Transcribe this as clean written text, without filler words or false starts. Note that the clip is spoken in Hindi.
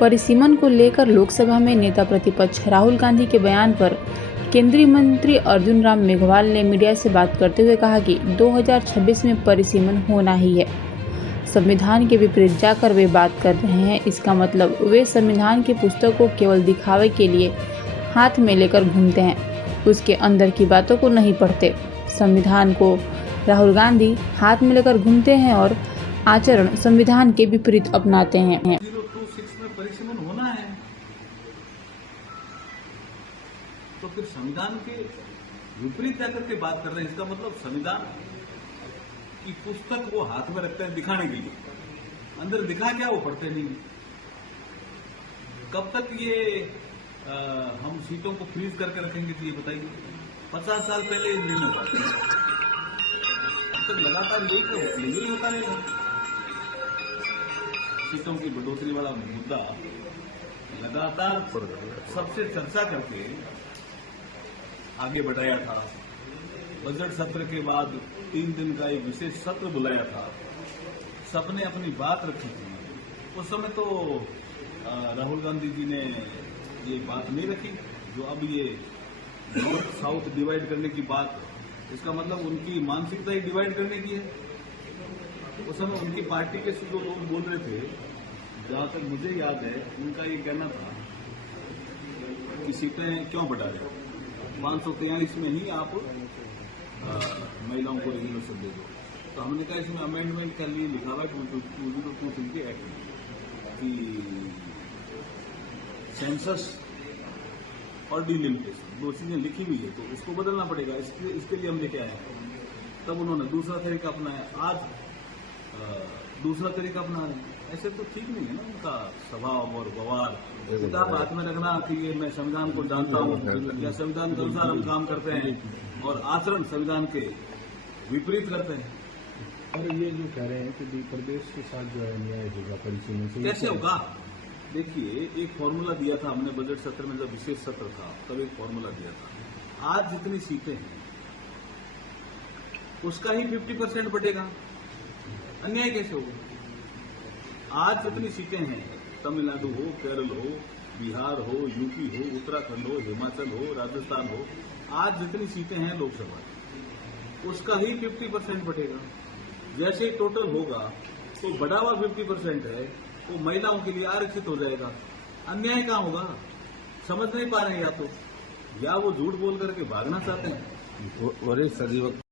परिसीमन को लेकर लोकसभा में नेता प्रतिपक्ष राहुल गांधी के बयान पर केंद्रीय मंत्री अर्जुन राम मेघवाल ने मीडिया से बात करते हुए कहा कि 2026 में परिसीमन होना ही है। संविधान के विपरीत जाकर वे बात कर रहे हैं। इसका मतलब वे संविधान की पुस्तक को केवल दिखावे के लिए हाथ में लेकर घूमते हैं, उसके अंदर की बातों को नहीं पढ़ते। संविधान को राहुल गांधी हाथ में लेकर घूमते हैं और आचरण संविधान के विपरीत अपनाते हैं। 026 में परिसीमन होना है तो फिर संविधान के विपरीत जाकर के बात कर रहे हैं। इसका मतलब संविधान की पुस्तक वो हाथ में रखते हैं दिखाने के लिए, अंदर दिखा क्या वो पढ़ते नहीं। कब तक ये हम सीटों को फ्रीज करके रखेंगे तो ये बताइए। 50 साल पहले ये नहीं हो पाता, अब तक लगातार यही होता रहेगा। सीटों की बढ़ोतरी वाला मुद्दा लगातार सबसे चर्चा करके आगे बढ़ाया था। बजट सत्र के बाद 3 दिन का एक विशेष सत्र बुलाया था, सबने अपनी बात रखी थी। उस समय तो राहुल गांधी जी ने ये बात नहीं रखी जो अब ये नॉर्थ साउथ डिवाइड करने की बात, इसका मतलब उनकी मानसिकता ही डिवाइड करने की है। उस समय उनकी पार्टी के जो लोग बोल रहे थे, जहां तक मुझे याद है, उनका ये कहना था कि सीटें क्यों बढ़ा रहे हो, 543 में ही आप महिलाओं को रिजर्वेशन दे दो। तो हमने कहा इसमें अमेंडमेंट के लिए लिखा हुआ है 2023 के एक्ट में कि सेंसस और डिलिमिटेशन 2 चीजें लिखी हुई है, तो इसको बदलना पड़ेगा। इसके लिए हम लेके आए हैं। तब उन्होंने दूसरा तरीका अपनाया, आज दूसरा तरीका अपना रहे हैं। ऐसे तो ठीक नहीं है ना उनका स्वभाव और व्यवहार। किताब हाथ में रखना कि ये मैं संविधान को जानता हूँ या संविधान के अनुसार हम काम करते हैं और आचरण संविधान के विपरीत करते हैं। और ये जो कह रहे हैं कि प्रदेश के साथ जो है न्याय होगा परिसीमन से, कैसे होगा? देखिए, एक फॉर्मूला दिया था हमने बजट सत्र में, जब विशेष सत्र था तब एक फॉर्मूला दिया था। आज जितनी सीटें हैं उसका ही 50% बढ़ेगा। अन्याय कैसे होगा? आज जितनी सीटें हैं, तमिलनाडु हो, केरल हो, बिहार हो, यूपी हो, उत्तराखंड हो, हिमाचल हो, राजस्थान हो, आज जितनी सीटें हैं लोकसभा, उसका ही 50% बढ़ेगा। जैसे ही टोटल होगा तो बढ़ा हुआ 50% है वो महिलाओं के लिए आरक्षित हो जाएगा। अन्याय कहाँ होगा? समझ नहीं पा रहे हैं, या वो झूठ बोल करके भागना चाहते हैं। वरिष्ठ अधिवक्ता